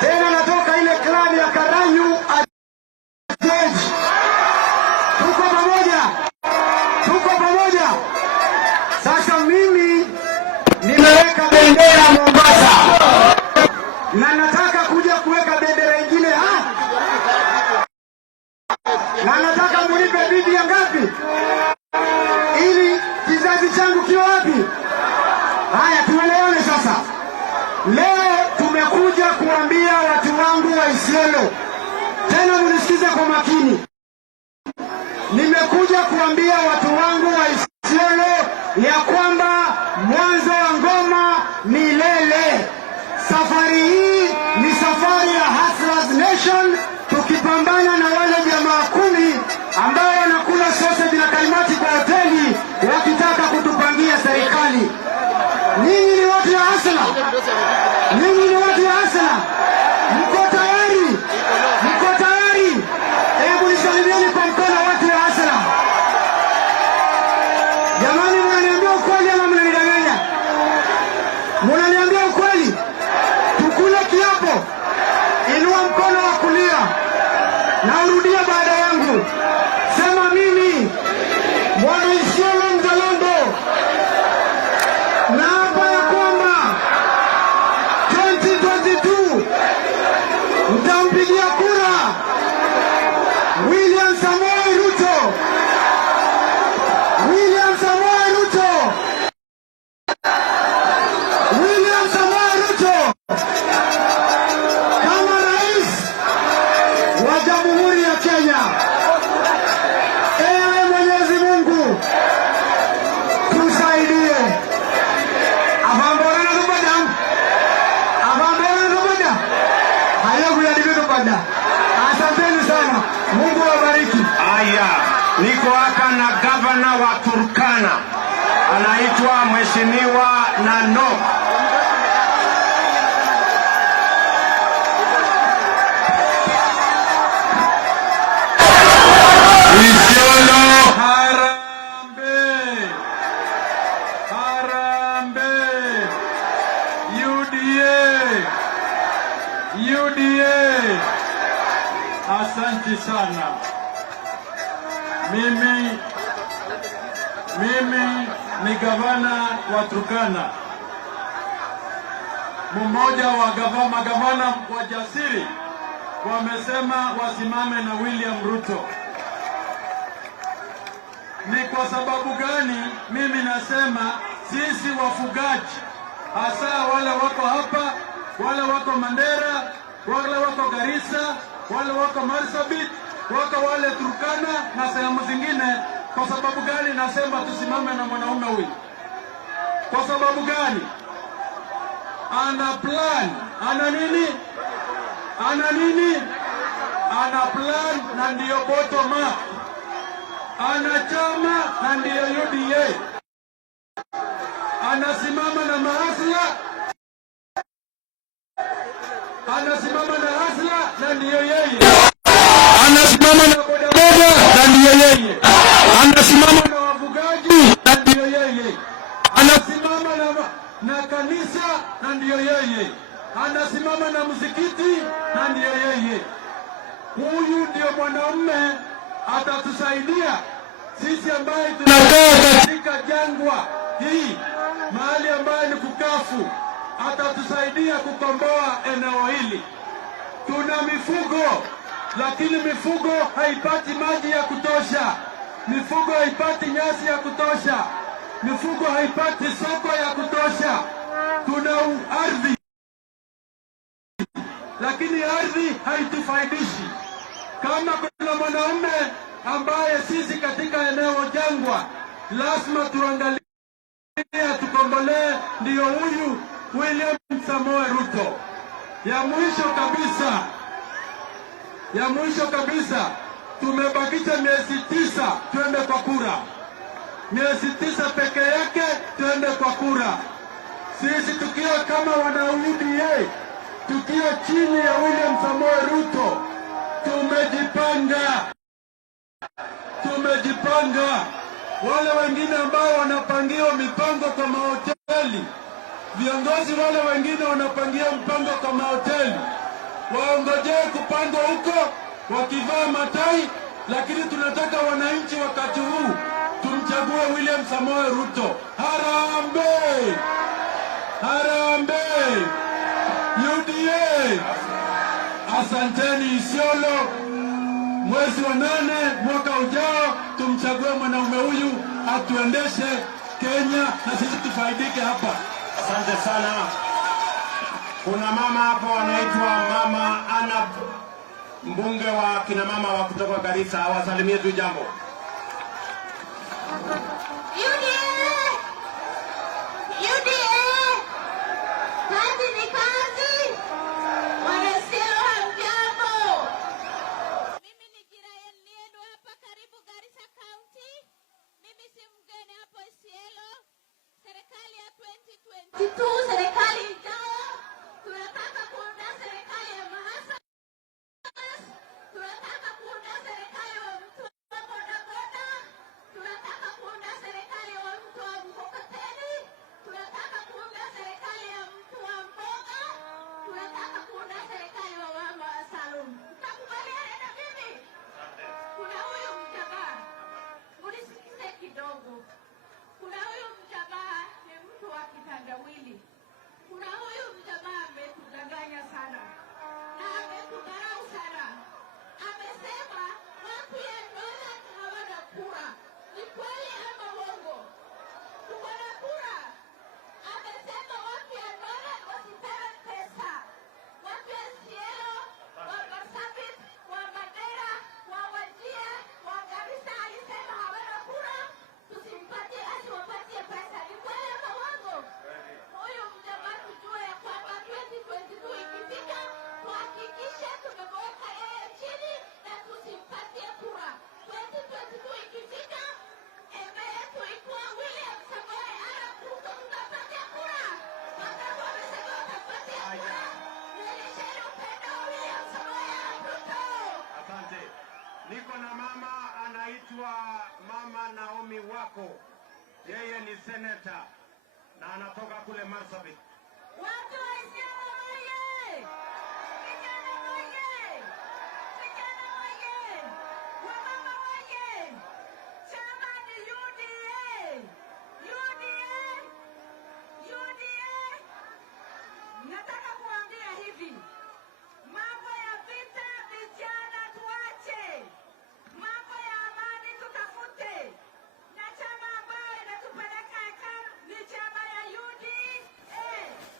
Tena natoka ile klabu ya Karanyu Ajeji. Tuko pamoja. Tuko pamoja. Sasa mimi nimeweka bendera Mombasa. Na nataka kuja kuweka bendera nyingine na nataka munipe bibi ya ngapi? Ili kizazi changu kiwe wapi? Haya, tuelewane sasa. Leo tumekuja kuambia watu wangu wa Isiolo. Tena munisikize kwa makini. Nimekuja kuambia watu wangu wa Isiolo ya kwamba mwanzo wa ngoma ni lele. Safari hii ni safari ya Hustlers Nation, tukipambana na wale jamaa 10 ambao wanakula sausage na kaimati kwa hoteli wakitaka kutupangia serikali. Nyinyi ni watu ya Hustler. Nyinyi ni watu ya Hustler. Mko tayari? Mko tayari? Hebu nisalimieni kwa mkono watu ya Hustler. Jamani, mnaniambia ukweli ama mnanidanganya? Mnaniambia ukweli? Tukule kiapo. Inua mkono wa kulia. Na urudia baada yangu. Sema mimi mwana Isiolo mzalendo. Na hapa ya kwamba 2022 mtampigia kura William Samoei Ruto. William Samoei Ruto. William Samoei Ruto kama rais wa Jamhuri ya Kenya. Ewe Mwenyezi Mungu tusaidie. Abambora na Rubada. Abambora na Rubada. Hayo kuyadibidu Rubada. Asanteni sana. Mungu awabariki. Aya, niko hapa na gavana wa Turkana. Anaitwa Mheshimiwa Nanok. Isiolo Harambee. Harambee. UDA. UDA. Asante sana. Mimi ni gavana wa Turkana. Mmoja wa magavana wajasiri wamesema wasimame na William Ruto. Ni kwa sababu gani mimi nasema sisi wafugaji, hasa wale wako hapa, wale wako Mandera, wale wako Garissa, wale wako Marsabit, wako wale Turkana na sehemu zingine. Kwa sababu gani nasema tusimame na mwanaume huyu? Kwa sababu gani? Ana plan. Ana nini? Ana nini? Ana plan na ndiyo bottom up. Ana chama na ndiyo UDA. Anasimama na mahasla. Anasimama na hasla na ndiyo yeye. Anasimama na bodaboda na ndiyo yeye. Anasimama na wafugaji na ndiyo yeye. Anasimama na kanisa na ndiyo yeye. Anasimama na msikiti na ndiyo yeye. Huyu ndio mwanaume atatusaidia sisi ambaye tunakaa katika jangwa hii, mahali ambaye ni kukafu. Atatusaidia kukomboa eneo hili. Tuna mifugo, lakini mifugo haipati maji ya kutosha. Mifugo haipati nyasi ya kutosha. Mifugo haipati soko ya kutosha. Tuna ardhi, lakini ardhi haitufaidishi. Kama kuna mwanaume ambaye sisi katika eneo jangwa lazima tuangalie tukombolee, ndio huyu William Samoei Ruto. Ya mwisho kabisa, tumebakisha miezi 9 tuende kwa kura. Miezi 9 peke yake tuende kwa kura. Sisi tukiwa kama wana UDA, tukiwa chini ya William Samoei Ruto, tumejipanga. Wale wengine ambao wanapangiwa mipango kwa mahoteli, viongozi wale wengine wanapangia mpango kwa mahoteli, waongojee kupandwa huko wakivaa matai, lakini tunataka wananchi wakati huu tumchague William Samoei Ruto. Harambee! Harambee! UDA! Asanteni Isiolo. Mwezi wa 8 mwaka ujao tumchague mwanaume huyu atuendeshe Kenya na sisi tufaidike hapa. Asante sana. Kuna mama hapo anaitwa Mama Ana, mbunge wa kina mama wa kutoka Garissa, awasalimie tu jambo. Serikali ijayo tunataka kuunda serikali ya mahasla, tunataka kuunda serikali wa mtu wa bodaboda, tunataka kuunda serikali wa mtu wa mkokoteni, tunataka kuunda serikali ya mtu wa mboga, tunataka kuunda serikali wa mama wa salon. Mtakubaliana na mimi? Kuna huyu mjamaa, unisikize kidogo. Kuna huyu mjamaa ni mtu wa kitandawili. Kuna huyu mjamaa ametudanganya sana na ametudharau sana. Amesema watu ya Ndola hawana kura. Ni kweli ama uongo? Tuko na kura. Amesema watu ya Ndola wasipewe pesa. Watu ya Isiolo, wa Marsabit, wa Mandera, wa Wajir, wa Garissa alisema hawana kura. Tusimpatie, asiwapatie pesa. Ni kweli ama uongo? Huyu mjamaa tujue ya kwamba 2022 ikifika tuhakikishe tumeweka yeye chini na tusimpatie kura. 2022 ikifika eme yetu ikuwa William Samoei Arap Ruto, tutapatia kura. Wangapi wamesema watapatia kura? Nilisheni upendo wa William Samoei Arap Ruto. Asante. Niko na mama anaitwa Mama Naomi Wako. Yeye ni senator na anatoka kule Marsabit. Watu wa Isiolo oye! Vijana oye! Vijana oye! Wamama oye! Chama ni UDA! UDA! UDA! Nataka kuambia hivi, mambo ya vita vijana tuache, mambo ya amani tutafute, na chama ambayo inatupeleka ekar ni chama ya UDA.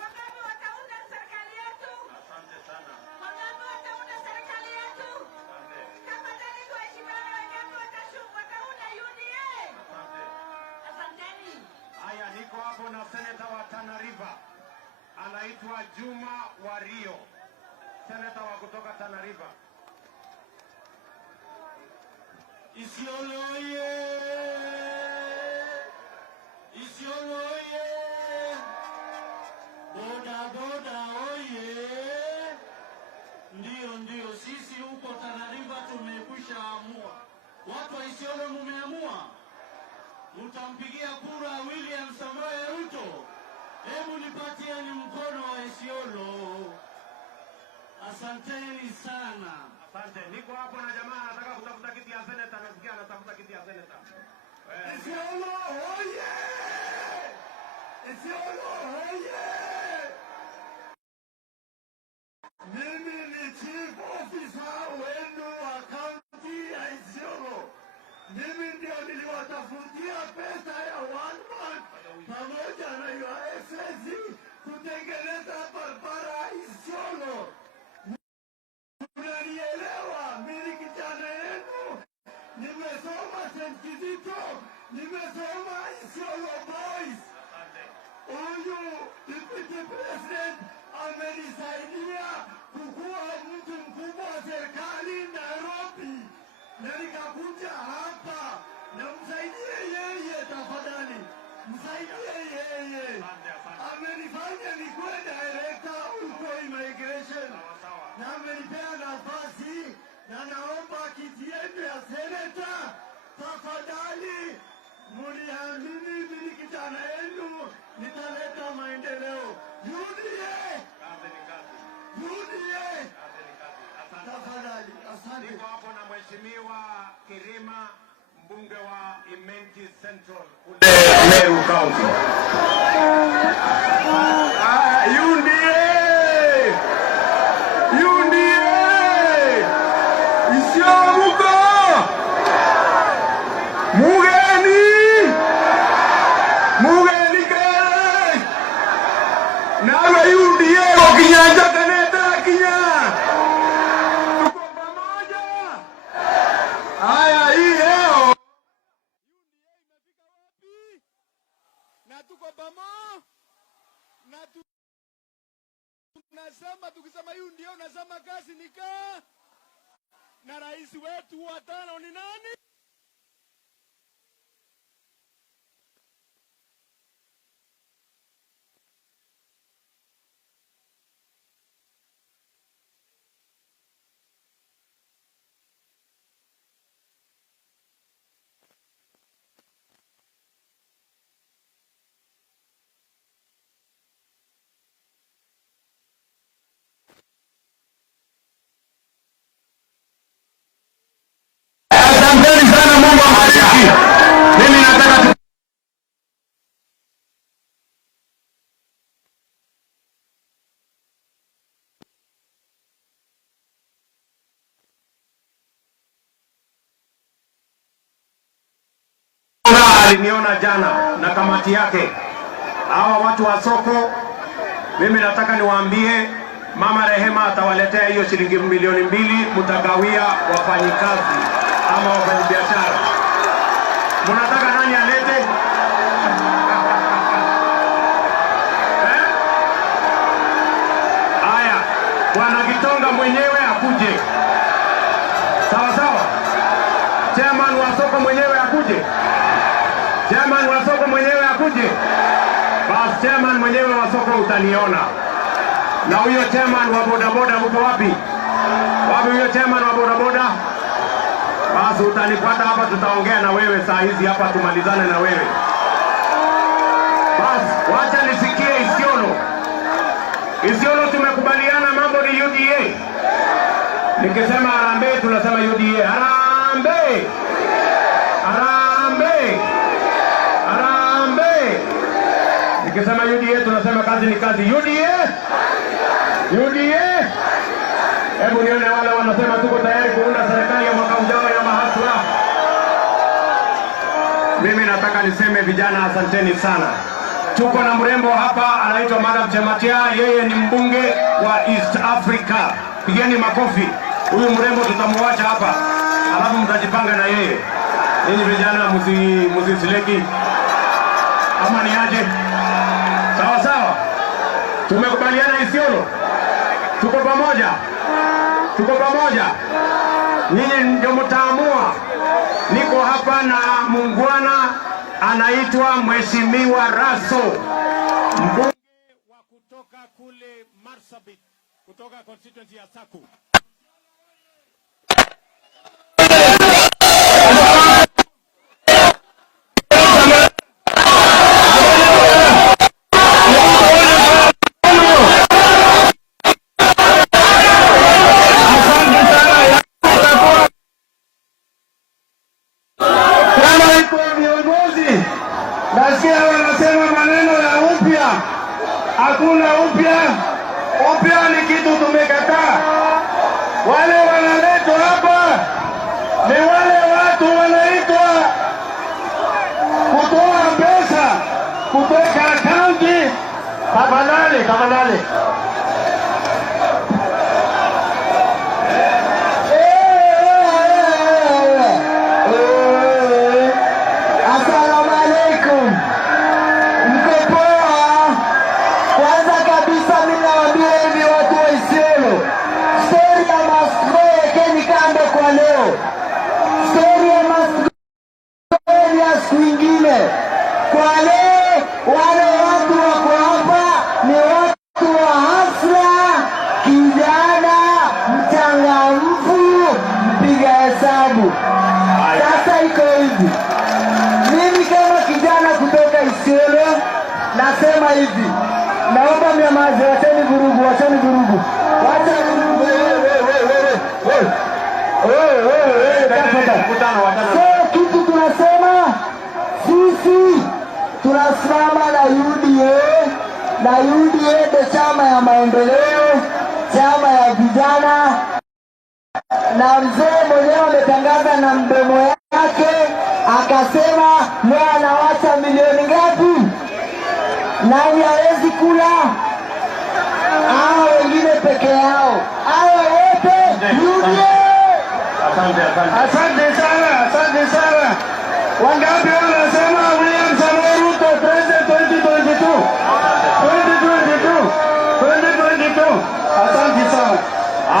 Wangapi wataunda serikali yetu? Asante sana. Wangapi wataunda serikali yetu? Asante. Tafadhali tuheshimiane, wangapi wataunda UDA? Asante. Asanteni. Haya, niko hapo na senator wa Tana River. Anaitwa Juma Wario. Senator wa kutoka Tana River. Isiolo oye! Isiolo oye! Boda boda oye! Ndio, sisi huko Tana River tumekwisha amua. Watu wa Isiolo mumeamua? Mtampigia kura William Samoei Ruto? Hebu nipatieni mkono wa Isiolo. Asanteni sana. Asante. Niko hapo na jamaa anataka kutafuta kiti ya senator, nasikia anatafuta kiti ya senator. Isiolo oye! Isiolo oye! Mimi ni chief officer wenu wa kaunti ya Isiolo. Mimi ndio niliwatafutia pesa ya 1 month pamoja na your excellency kutengeneza barabara Isiolo. Unanielewa? Mimi kijana yenu, nimesoma St. Kizito, nimesoma Isiolo Boys. Huyu deputy mbunge wa Imenti Central kule Meru County. Nasema tukisema hiyo ndio nasema kazi nika na rais wetu wa tano ni nani? Asanteni sana, Mungu awabariki. Mimi nataka aliniona jana na kamati yake. Hawa watu wa soko, mimi nataka niwaambie Mama Rehema atawaletea hiyo shilingi milioni 2 mtagawia wafanyikazi ama wafanyabiashara. Mnataka nani alete? Haya, Bwana Gitonga mwenyewe akuje. Sawa sawa. Chairman wa soko mwenyewe akuje. Chairman wa soko mwenyewe akuje. Bas chairman mwenyewe wa soko utaniona. Na huyo chairman wa bodaboda mko wapi? Wapi huyo chairman wa bodaboda? Basi utanipata hapa, tutaongea na wewe saa hizi hapa, tumalizane na wewe. Basi wacha nisikie Isiolo. Isiolo tumekubaliana mambo ni UDA. Nikisema harambee tunasema UDA. Harambee! Harambee! Harambee! Nikisema UDA tunasema kazi ni kazi. UDA! UDA! Hebu nione wale wanasema tuko tayari kuunda serikali ya mwaka ujao ya mahasla. Mimi nataka niseme vijana, asanteni sana. Tuko na mrembo hapa anaitwa Madam Chematia, yeye ni mbunge wa East Africa. Pigeni makofi. Huyu mrembo tutamuacha hapa, alafu mtajipanga na yeye. Ninyi vijana msisileki. Ama ni aje? Sawa sawa. Tumekubaliana Isiolo. Tuko pamoja. Tuko pamoja. Ninyi ndio mtaamua. Niko hapa na muungwana anaitwa Mheshimiwa Raso, mbunge wa kutoka kule Marsabit, kutoka constituency ya Saku. Nasikia wanasema maneno ya upya. Hakuna upya. Upya ni kitu tumekataa. Wale wanaletwa hapa ni wale watu wanaitwa kutoa pesa kutoka akaunti. Tafadhali. Wale watu wako hapa ni watu wa hasla, kijana mchangamfu, mpiga hesabu. Sasa iko hivi, mimi kama kijana kutoka Isiolo nasema hivi, naomba mnyamaze, wacheni vurugu. So kitu ODM ndio chama ya maendeleo, chama ya vijana, na mzee mwenyewe ametangaza na mdomo yake akasema leo anawacha milioni ngapi? Nani hawezi kula? Hao wengine peke yao, hao wote UDA. Asante sana. Wangapi wanasema William Samoei Ruto president 2022? Asante sana.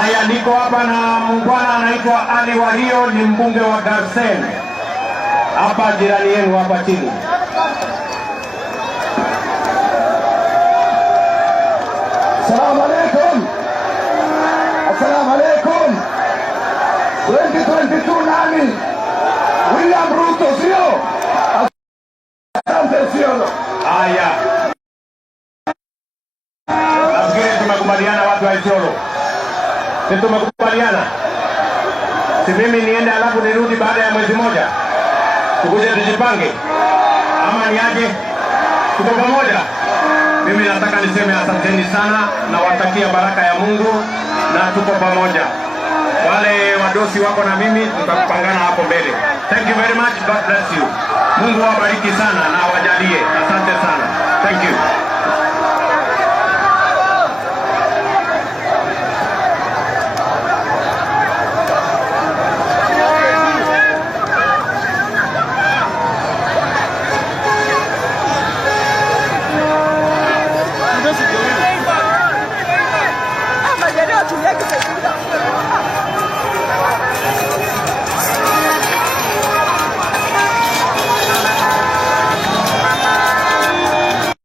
Haya, niko hapa na mbwana anaitwa Ali Wario, ni mbunge wa Garsen. Hapa jirani yenu hapa chini. Assalamu alaikum. 2022 nani? William Ruto sio? Asante sio. Haya. Nafikiri tumekubaliana watu wa Isiolo. Sisi tumekubaliana. Si mimi niende alafu nirudi baada ya mwezi moja. Tukuje tujipange. Ama ni aje? Tuko pamoja. Mimi nataka niseme asanteni sana na watakia baraka ya Mungu na tuko pamoja. Wale wadosi wako na mimi tutapangana hapo mbele. Thank you very much. God bless you. Mungu awabariki sana na awajalie. Asante sana. Thank you.